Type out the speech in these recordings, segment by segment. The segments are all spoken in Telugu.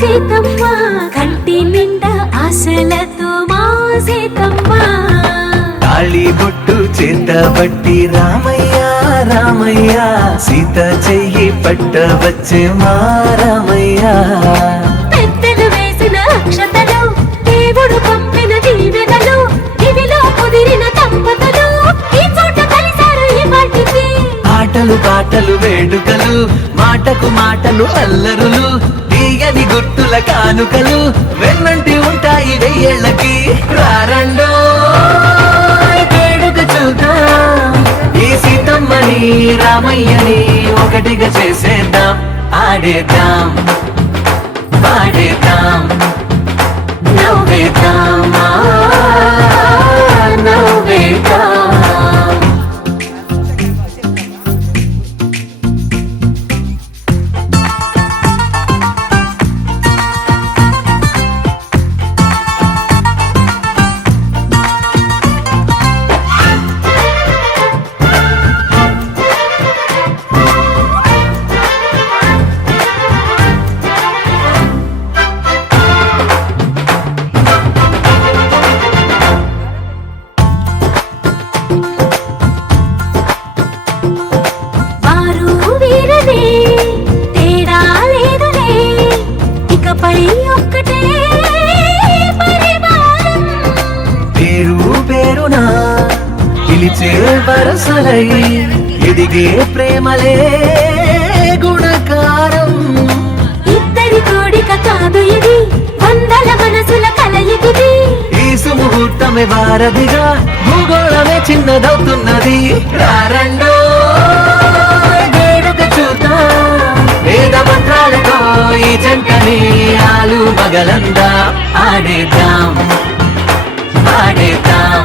సీతమ్మ కంటి నిండా ఆశలతో మా సీతమ్మ తాళి బొట్టు చేత బట్టి రామయ్య రామయ్య సీత చెయ్యి పట్ట వచ్చే మా రామయ్య పెద్దలు వేసిన అక్షతలు దేవుడు పంపిన దీవెనలు ఇవిలో కుదిరిన దంపతులు ఈ చోట కలిసారు ఈ వాటికి ఆటలు పాటలు వేడుకలు మాటకు మాటలు అల్లరులు తీయని గుర్తుల కానుకలు వెన్నంటి ఉంటాయి వెయ్యేళ్ళకి రారండో వేడుక చూద్దాం ఈ సీతమ్మని రామయ్యని ఒకటిగా చేసేద్దాం ఆడేద్దాం పాడేద్దాం నవ్వేద్దాం నవ్వేద్దాం పిలిచే వరసలై ఎదిగే ప్రేమలే గుణకారం ఇద్దరి కోడిక కాదు ఇది వందల మనసుల కలయికిది ఈ సుముహూర్తమే వారధిగా భూగోళమే చిన్నదవుతున్నది రారండో వేడుక చూద్దాం వేద మంత్రాలతో ఈ జంటని ఆలు మగలందా ఆడేద్దాం ఆడేద్దాం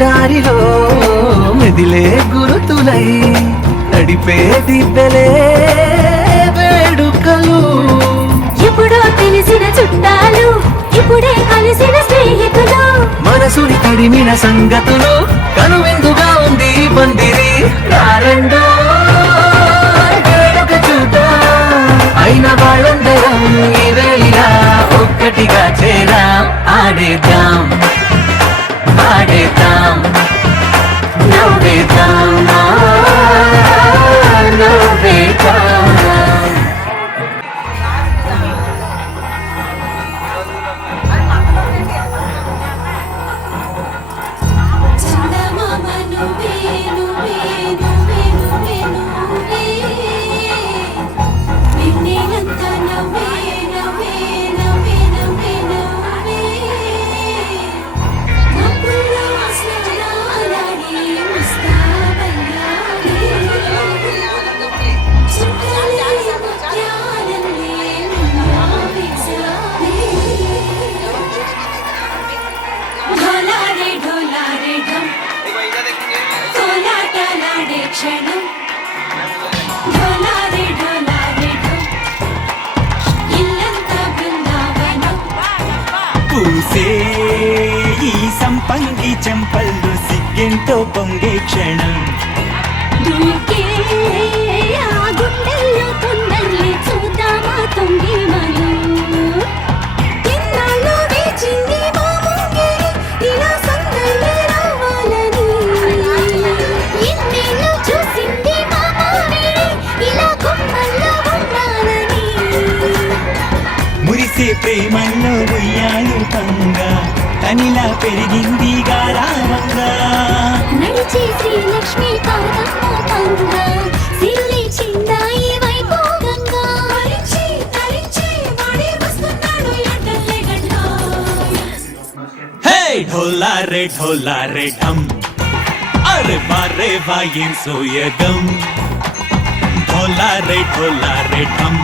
దారిలో మెదిలే గురుతులై నడిపే దిబ్బెలే వేడుకలు ఎప్పుడో తెలిసిన చుట్టాలు ఇప్పుడే కలిసిన స్నేహితులు మనసుని తడిమిన సంగతులు కనువిందుగా ఉంది పందిరి రారండో వేడుక చూద్దాం అయిన వాళ్ళందరం ఈ వేళ ఒక్కటిగా చేరాం ఆడేద్దాం ఆడేద్దాం నవ్వేద్దాం నవ్వేద్దాం ఆడే క్షణం ఢోలారే ఢోలారే ఢో ఇల్లంతా బృందావనం పూసే ఈ సంపంగి చెంపల్లో సిగ్గెంతో పొంగే క్షణం దూకే ఆ గుండెల్లో తొందరలే చూద్దామా తొంగి మనం ఎన్నాళ్ళు వేచింది మా ముంగిరి ఇలా సందడి రావాలని ఎన్నేళ్ళు చూసింది మా మావిడి ఇలా కొమ్మల్లో ఉండాలని మురిసే ప్రేమల్లో ఉయ్యాలు పంగా తనిలా పెరిగింది గారావంగా నడిచే శ్రీలక్ష్మి పాదమ్మ పంగ సిరులే చిందాయి వైభోగంగా తరించి తరించి వాడే వస్తున్నాడు ఎండలే గంట హే ఢోలా రే ఢమ్ అరే బారే వాయిన్ సోయగం ఢోలా రే ఢమ్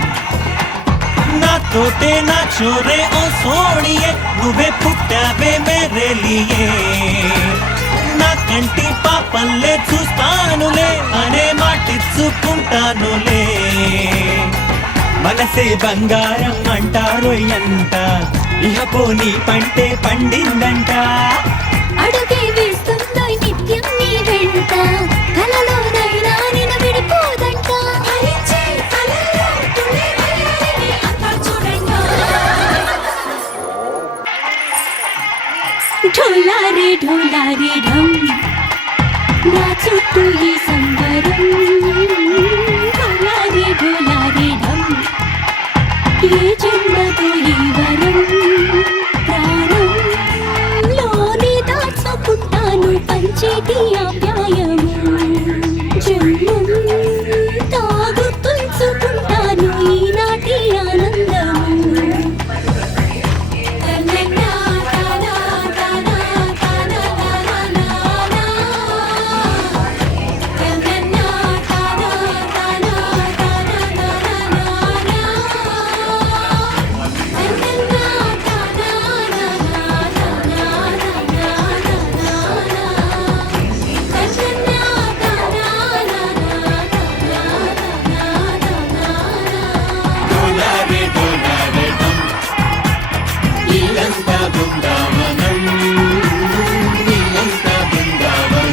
నా తోటే నా చోరే ఓ సోడియే నువ్వే పుట్టావే మేరే లియే నా కంటి పాపల్లే చూస్తానులే అనే మాటిచ్చుకుంటానులే మనసే బంగారం అంటారు ఎంత ఇహ పోనీ పంటే పండిందంట అడుగే వేస్తుందో నిత్యం నీ వెంట కలలోనైనా నిన్ను విడిపోదంట హరించే కలల్లో తుళ్ళే వయ్యాలని అంతా చూడండి ఢోలారే ఢమ్ నా చుట్టూ ఈ సంబరం ఢోలారే ఢమ్ ఏ జన్మతో ఈ వరం ప్రాణంలోనే దాచుకుంటాను పంచేటి ఆప్యాయము జన్మం తాగుతుంచుకుంటాను ఈనాటి ఆనందము ఇల్లంతా బృందావనం ఇల్లంతా బృందావనం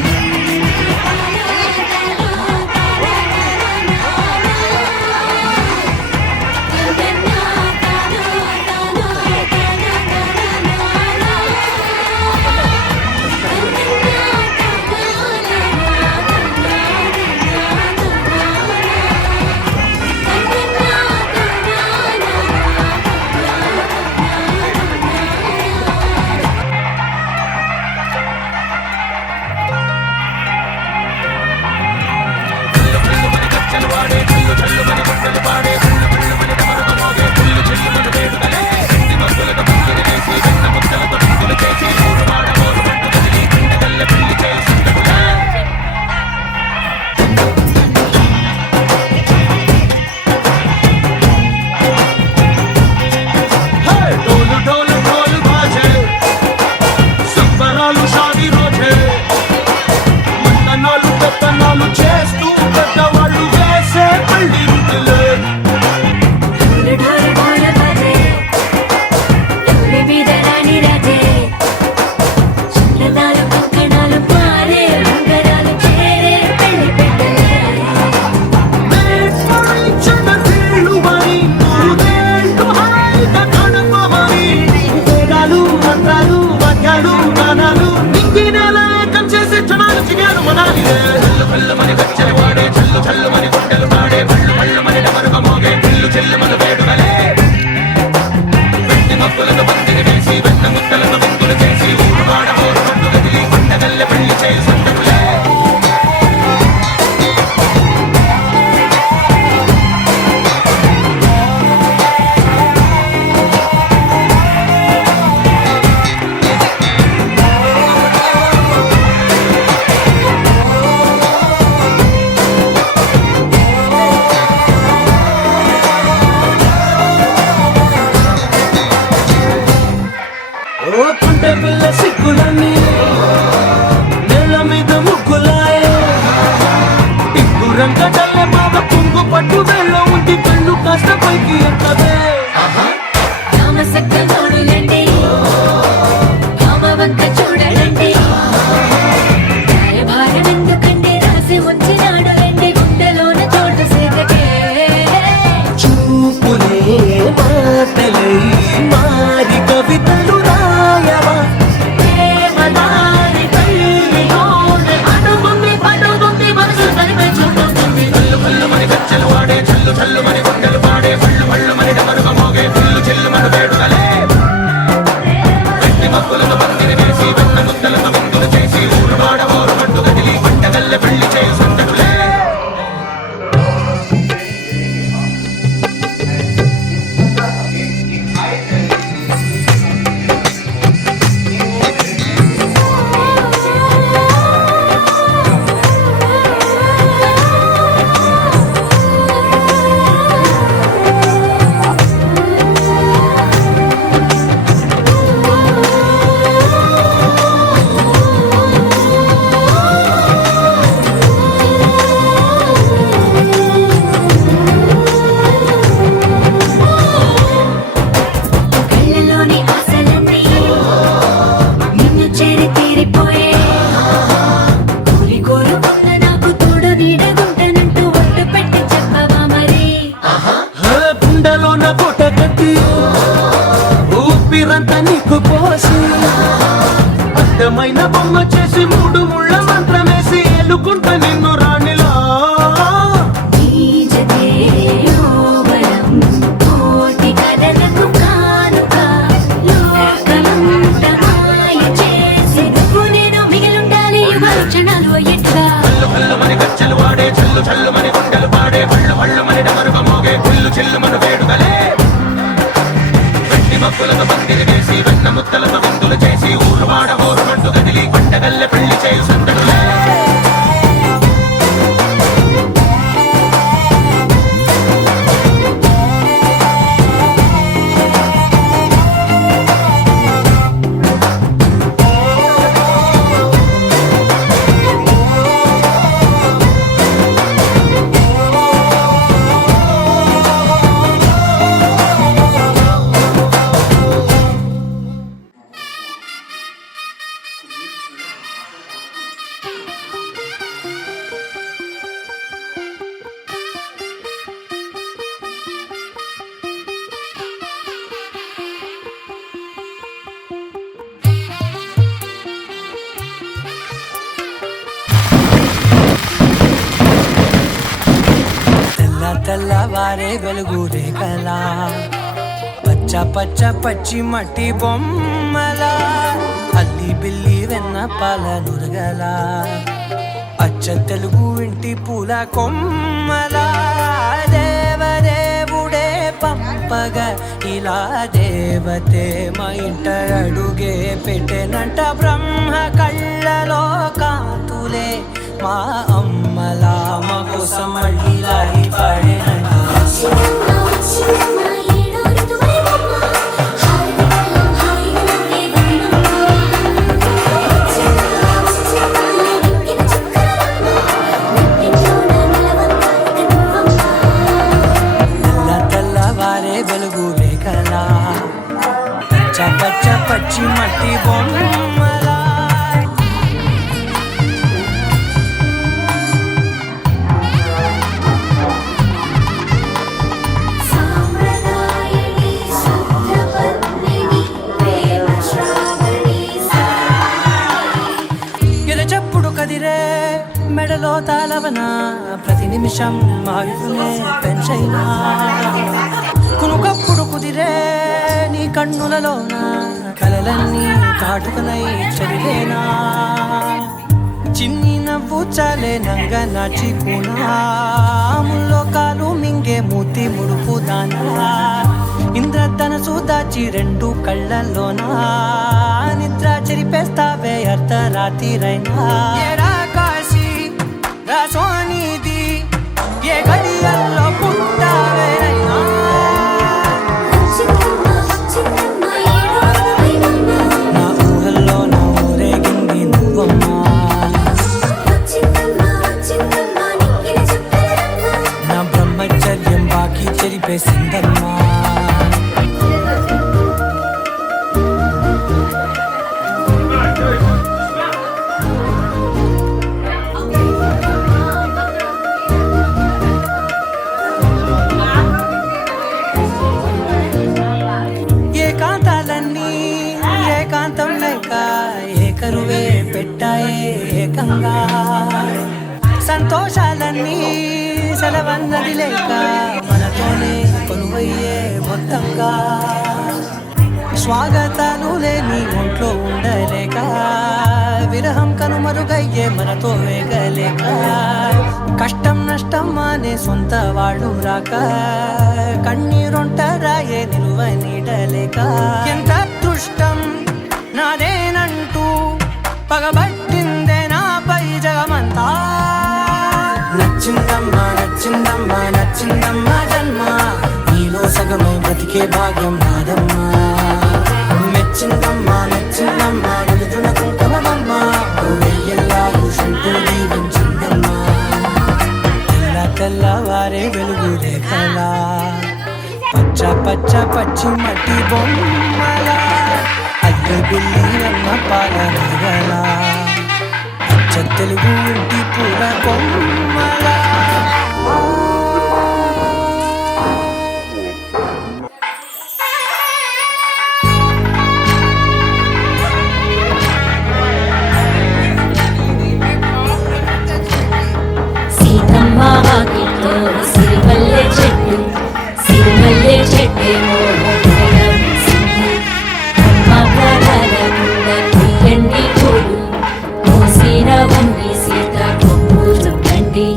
ढोल ढोल ढोल बाजे సంబరాలు షాదీ రోజే మంతనాలు పెత్తనాలు చేస్తూ పెద్దవాళ్ళు వేసే పెళ్లి రుతులే ఢోల్ ఢోల్ బజే ఢోల్ మీద రాణి రాజే శృంగారాలు కంకణాలు పారే ఉంగరాలు చేరే పెళ్లి పెట్టలే చిన్న తీళ్ళు మరి నూరేళ్ళు హాయిగా గడపమని వేదాలు మంత్రాలు వాక్యాలు గానాలు నింగినేల ఏకం చేసే క్షణాలు చిగారు మనాలి చెల్లు పిల్లమని గచ్చలు వాడే చెల్లు చల్లుమని గుండెలు పాడే పళ్ళు పళ్ళుమని డమరుగ మోగే పిల్లు చెల్లుమని వేడుకలే వెండి మబ్బులతో పందిరి వేసి వెన్న ముద్దలతో విందులు చేసి ఊరు వాడ ఊరు పండు గదిలి పండగల్లె పెళ్లి చేసి సందకులే ఓ పుంటె పిల్ల సిక్కులన్నీ నెల మీద ముగ్గులాయే పట్టు వేళ్ళ ఉంది కళ్ళు కాస్త పైకి ఎక్కవే రామసక్క నోడులండి భామవంక చూడలండి భారం ఎందుకండి రాసి ఉంచినాడు రండి గుండెలోన చోటు సేదకే చూపులే మాటలై మారి కవితలు రాయవా ప్రేమదారి కళ్ళలోన అడుగుంది మనసు తనిపై చూస్తుంది కళ్ళు కళ్ళు మని గచ్చలు వాడే చల్లు చల్లు మని గుండెలు పాడే పళ్ళు పళ్ళు మని డమరుగ మోగే పిల్లు చెల్లు మన వేడుకలే వెట్టి మక్కులతో పందిరి వేసి వెన్న ముద్దలతో విందులు చేసి ఊరు వాడ ఊరు పట్టు కదిలి పంటగల్లె పెళ్లి చేయి సందడులే కళ్ళలోని ఆశలన్నీ నిన్ను చేరి తీరిపోయే కోరుకున్న నాకు తోడు నీడగుంటానంటూ ఒట్టు పెట్టి చెప్పవా మరి గుండెలోన కోట కట్టి ఊపిరంతా నీకు పోసి అడ్డమైన బొమ్మ చేసి మూడు ముళ్ళ మంత్రమేసి ఎలుకుంట నిన్ను రాణిలా నీజతే యోవరం కోటి కథలకు కానుక లోకమంత మాయ చేసి నువ్వు నేను మిగిలుండాలి యుగలు క్షణాలు ఎట్లా కళ్ళు కళ్ళు మని గచ్చలు వాడే చల్లు చల్లు మని గుండెలు పాడే పళ్ళు పళ్ళు మని డమరుగ మోగే పిల్లు చెల్లు మన వేడుకలే వెట్టి మక్కులతో పందిరి వేసి వెన్న ముద్దలతో విందులు చేసి ఊరు వాడ ఊరు పట్టు కదిలి పంటగల్లె పెళ్లి చేయు సందడులే తెల్లవారే వెలుగు రేఖలా పచ్చ పచ్చ పచ్చి మట్టి బొమ్మలా అల్లి బిల్లి వెన్న పాల నురగలా అచ్చ తెలుగు ఇంటి పూల కొమ్మలా దేవదేవుడే పంపగా ఇలా దేవతే మా ఇంట అడుగే పెట్టెనంట బ్రహ్మ కళ్ళలో కాంతులే మా అమ్మలా మా కోసం మళ్ళీ లాగి పడేనంట తెల్లవారే వెలుగు రేఖలా పచ్చ పచ్చ పచ్చి మట్టి బొమ్మలా గిరచప్పుడు కదిరే మెడలో తాళవన ప్రతి నిమిషం ఆయువునే పెంచైనా కునుకప్పుడు కుదిరే నీ కన్నులలోన కలలన్నీ కాటుకనై చదివేనా చిన్ని నవ్వు చాలే నంగ నాచికునా ముల్లోకాలు మింగే మూతి ముడుపు దానా ఇంద్రధనసు దాచి రెండు కళ్ళల్లోనా నిద్ర చెరిపేస్తావే అర్ధరాత్రిరైనా ఏరా కాశీ రా సోనిది ఏ గడియల్లో పుట్టావేరైనా నా ఊహల్లో నా ఊరేగింది నువ్వమ్మా నా బ్రహ్మ సొంతంగా సంతోషాలన్నీ సెలవన్నది లేక మనతోనే కొలువయ్యే మొత్తంగా స్వాగతాలు లేని ఒంట్లో ఉండలేక విరహం కనుమరుగయ్యే మనతో వేగలేక కష్టం నష్టం అనే సొంత వాళ్ళు రాక కన్నీరొంటరాయే నిలువ నీడలేక ఎంత అదృష్టం నాదేనంటూ పగబట్టిందే నాపై జగమంతా నచ్చిందమ్మా నచ్చిందమ్మా నచ్చిందమ్మా జన్మ నీలో సగమై బ్రతికే భాగ్యం నాదమ్మా మెచ్చిందమ్మా మెచ్చిందమ్మా నిలుతున్న కుంకుమమ్మా వెయ్యల్లాలు శంకు దీవించిందమ్మా తెల్ల తెల్లవారే వెలుగు రేఖలా పచ్చ పచ్చ పచ్చి మట్టి బొమ్మలా అద్దె బిల్లి అన్న పాల నగలా అచ్చ తెలుగు ఇంటి పూల కొమ్మలా సీతమ్మ వాకిట్లో సిరిమల్లె చెట్టు సిరిమల్లె చెట్టేమో విరగసింది. అమ్మ కలలకుండ తీయండి పూలు మోసిన వంగి సీత కొమ్ము చుట్టండి.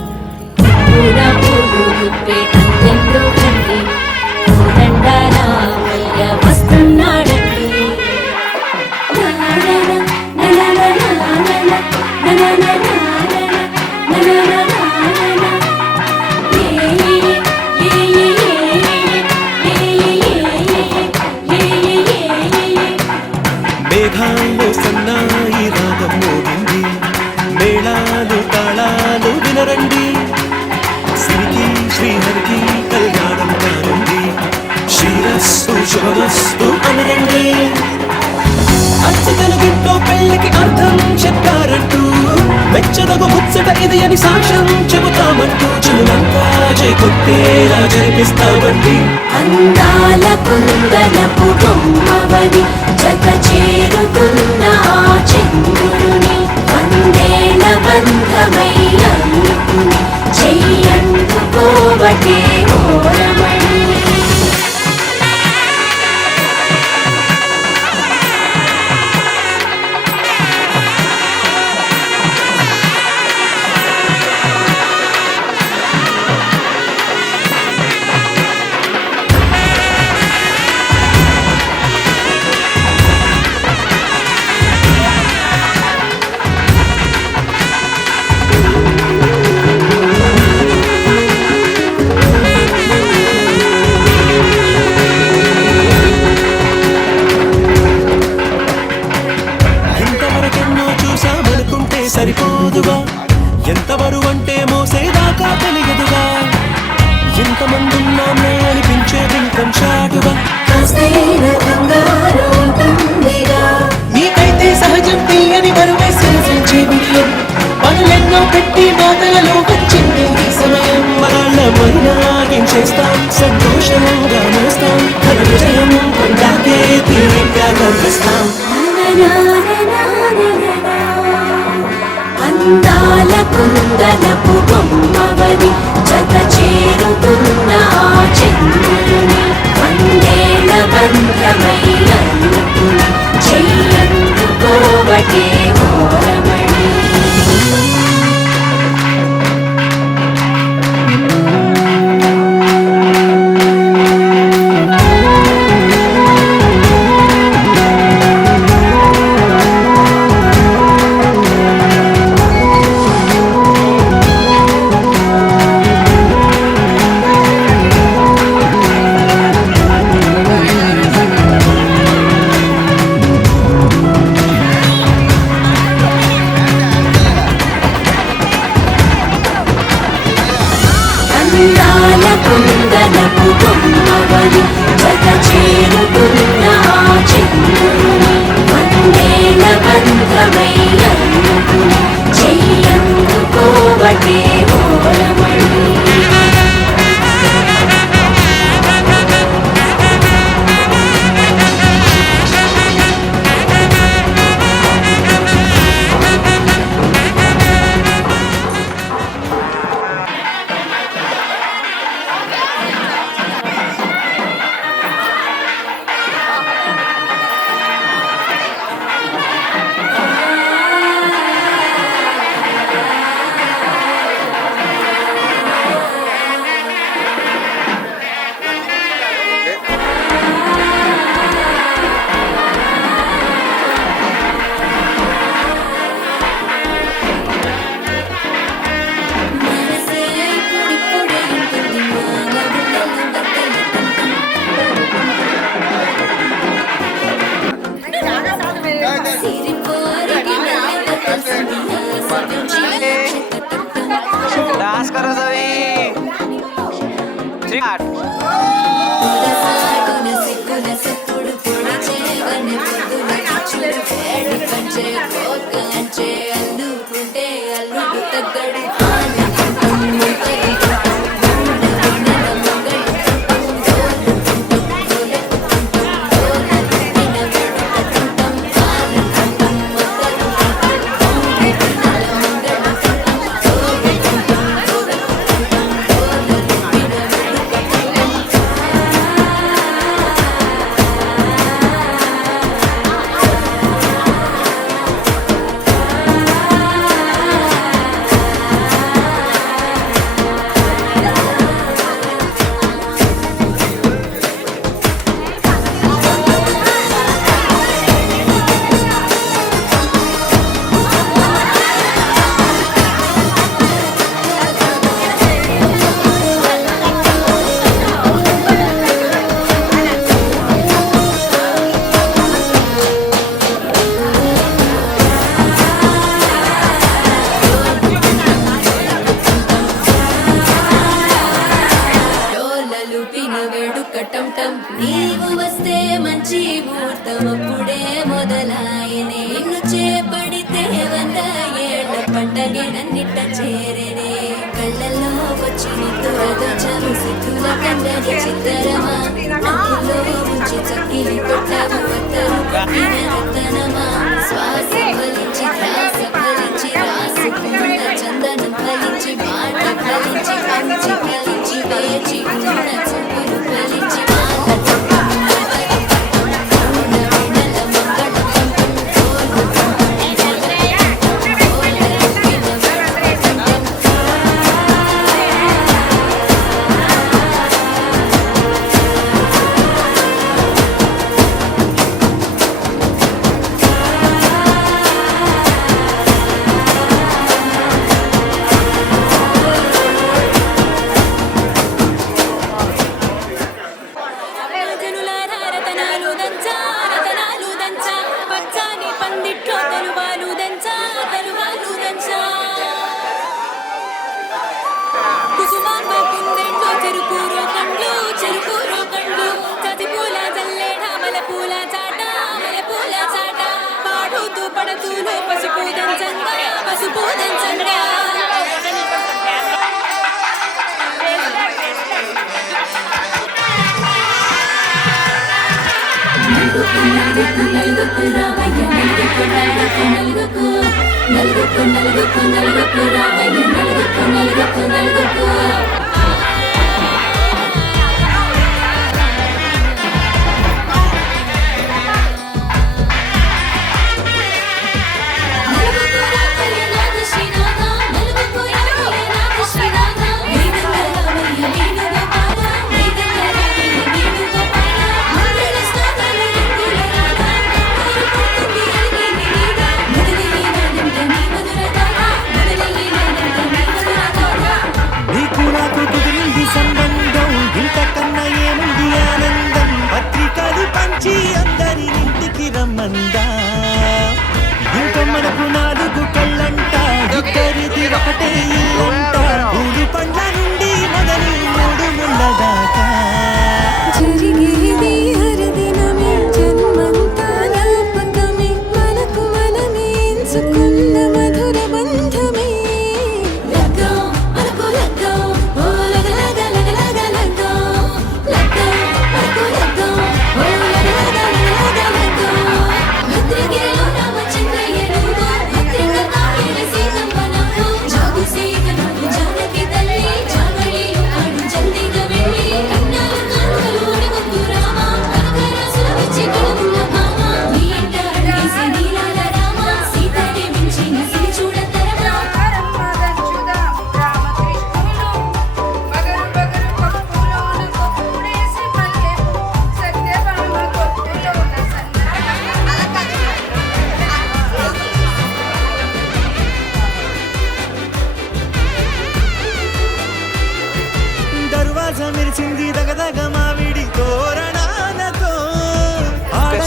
పూల పూలు విప్పే తంతెందు కండి పూలండరా వయ్య వస్తున్నాడండి. మేఘాల్లో సన్నాయి రాగం మోగింది మేళాలు తాళాలు వినరండి శ్రీకి శ్రీహరికి కళ్యాణం కానుంది శ్రీరస్తు శుభమస్తు అనరండి అచ్చు తెలుగింట్లో పెళ్లికి అర్థం చెప్పారంటూ మెచ్చదగు ముచ్చట ఇది అని సాక్ష్యం చెబుతామంటూ చెలులంతా చేకొట్టేలా జరిపిస్తామండి. అందాల కుందనపు బొమ్మవని జత చేరుతున్న ఆ చంద్రుని వందేల బంధమై అందుకుని చెయ్యందుకోవటే ఓరమణి. ఇంతవరకెన్నో చూసామనుకుంటే సరిపోదుగా ఎంతవరు అంటే మోసేదాకా తెలియదుగా ఇంతమందున్నామే అనిపించే వింకం చాటుగా కాస్తైన కంగారు ఉంటుందిగా నీకైతే సహజం తీయని బరువే సరిసించే విజయం పనులెన్నో పెట్టి మాటలలో వచ్చింది ఈ సమయం మరాళ్ళమైనా ఏం చేస్తాం సంతోషంగా మోస్తాం ఘన విజయం పొందాకే తీరిగ్గా కనిపిస్తాం. అందాల కుందనపు బొమ్మవని జత చేరుతున్న ఆ చంద్రుని వందేల బంధమై అందుకుని చెయ్యందుకోవటే ఓరమణి. అందాల కుందనపు బొమ్మవని జత చేరుతున్న ఆ చంద్రుని వందేల బంధమై అందుకుని చెయ్యందుకోవటే ఓరమణి. సిరిపోరికి మెల్లగా తెలిసింది ఆశ పెంచి डांस करो सभी పొదసాటున సిగ్గుల సప్పుడు పొడిచేవని పొద్దుల చూడు వేడి పంచే పోక అంచే అల్లుకుంటే అల్లుడు తగ్గడు ఆనందం ముద్దడి నీవు వస్తే మంచి ముహూర్తం అప్పుడే మొదలాయనే నిన్ను చేపడితే 100 ఏళ్ల పండగే నన్నిట్ట చేరేనే కళ్ళల్లో వచ్చి నిద్దురదొచ్చను సిద్ధుల కందని చిత్తరమా నవ్వులో ఉంచి చక్కిలి కొట్టవు వత్తరు కొట్టిన రతనమా శ్వాస ఫలించి ధ్యాస ఫలించి రాసుకున్న చందనం ఫలించి మాట ఫలించి పంచి ఫలించి వేచి ఉన్న చూపులు ఫలించి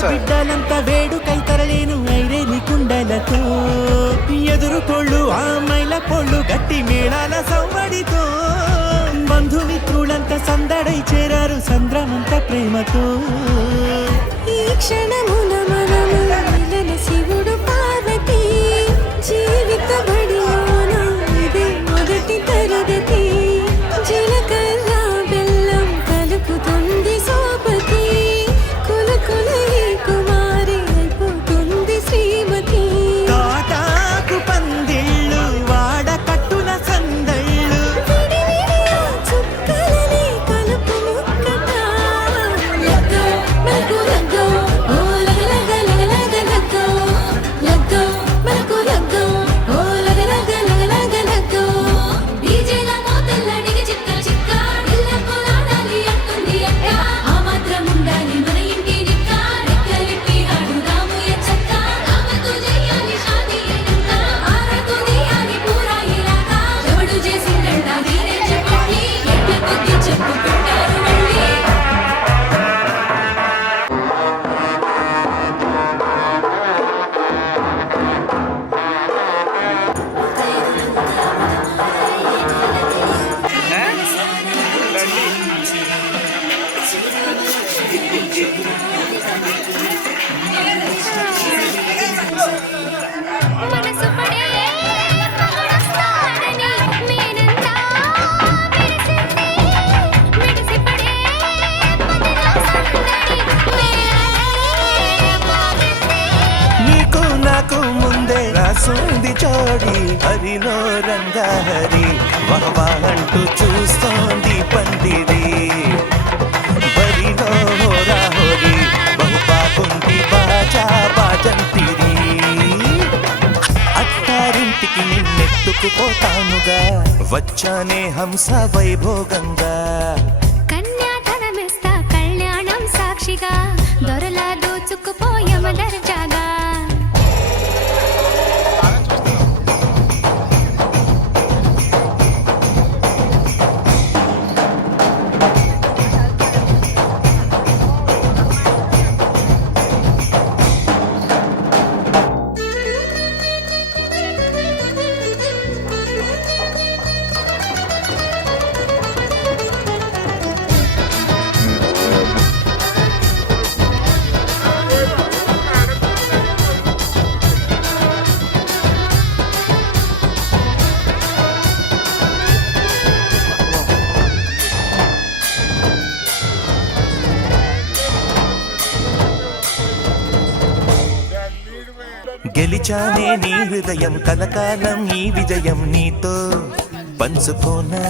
బిడ్డలంతా వేడుకై తరలేను పొళ్ళు గట్టి మేళాల సవ్వడితో బంధుమిత్రులంతా సందడై చేరారు సంద్రమంత ప్రేమతో. ఈ క్షణమున మనము మిలన శివుడు పార్వతి జీవిత బడిలోన ఇదే మొదటి తరగతి. జీలకర్ర బెల్లం కలుపుతుంది సోపతి కులుకుల ఈ కుమారి అయిపోతుంది శ్రీమతి. తోటాకు పందిళ్ళు వాడ కట్టున సందళ్ళు విడివిడిగా చుక్కలని కలుపు ముక్కట లగ్గో మనకు లగ్గో ఓ లగ లగ లగ లగ లగ్గో లగ్గో మనకు లగ్గో ఓ లగ లగ లగ లగ లగ్గో. డీజేల మోతల్లడికి చిక్క చిక్క ఇళ్ళకు ఆడాలి అంటుంది అక్క. ఆ మాత్రం ఉండాలి మన ఇంటి నిక్క రెక్కలిప్పి ఆడుదాము ఎచ్చక్క. రామతు చేయాలి షాదీ అయినంక ఆరకు తీయాలి పూరా ఇలాక. ఎవడు చేసిందంట వీరే చెప్పండి ఎట్ల కొద్ది చెప్పుకుంటారు మళ్ళీ. మనసు పడే పగడస్తాడని మేనంతా మెరిసింది. మెడిసి పడే పదిలో సందడి బాగింది. నీకు నాకు ముందే రాసుంది జోడి హరిలో రంగాహరి వహవా అంటూ చూస్తోంది పందిరి. బరిలో హోరా హోరి బహుబాగుంది బాజా బాజంతిరి. అత్తారింటికి నిన్నెత్తుకుపోతానుగా వచ్చానే హంస వైభోగంగా. కన్యాధనమిస్తా కళ్యాణం సాక్షిగా దొరలా దోచుకుపోయమ దర్జాగా. గెలిచానే నీ హృదయం కలకాలం ఈ విజయం నీతో పంచుకోనా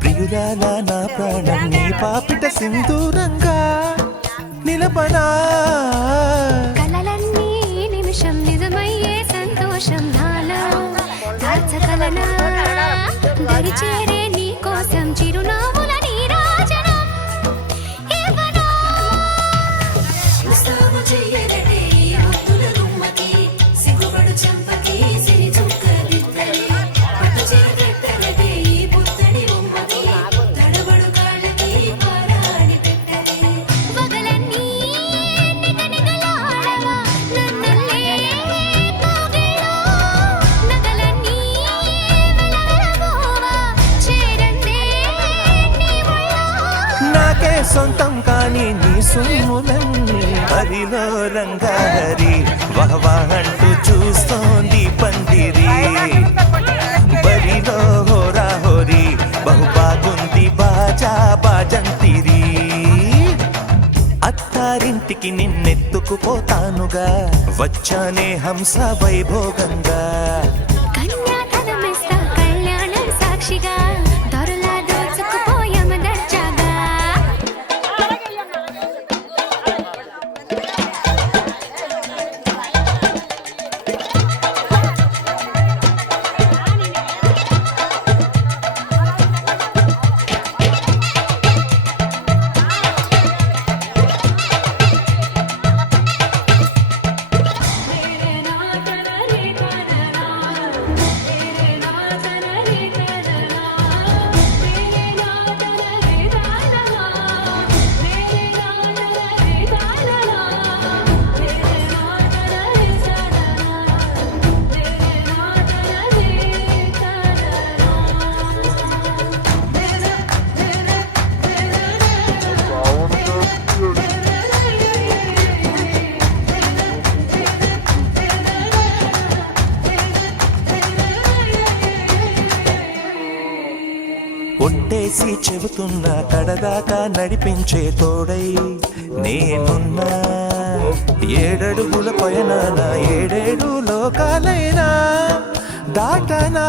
ప్రియురాలా నా ప్రాణం నీ పాపిట సింధూరంగా నిలబడా. కలలన్నీ నిమిషం నిజమయ్యే సంతోషం నాలో దాచగలనా. దరిచేరే నీ కోసం చిరునవ్వుల నీరాజనం ఇవ్వనా. ముస్తాబు చెయ్యరటే ఈ ముద్దుల గుమ్మకి సిగ్గుపడు చంపకి సిరి చుక్క దిద్దలి. పట్టు చీర కట్టలదే ఈ పుత్తడి బొమ్మకి తడబడు కాళ్ళకి పారాడి పెట్టలి. వగలన్నీ నిగనిగలాడవా నన్నల్లే కోగిలో. నగలన్నీ వెలవెలబోవా చేరందే నీ ఒళ్ళో. నాకే సొంతం కాని నీ సొమ్ములన్నీ హరిలో రంగాహరి వహవా అంటూ చూస్తోంది పందిరి. బరిలో హోరా హోరి బహుబాగుంది బాజా బాజంతిరి. అత్తారింటికి నిన్నెత్తుకుపోతానుగా వచ్చానే హంస వైభోగంగా. కన్యాధనమిస్తా కళ్యాణం సాక్షిగా దొరలా దోచుకుపోయమ దర్జాగా. ఒట్టేసి చెబుతున్నా కడదాకా నడిపించే తోడై నేనున్నా. 7 అడుగుల పయనాన 7 లోకాలైనా దాటనా.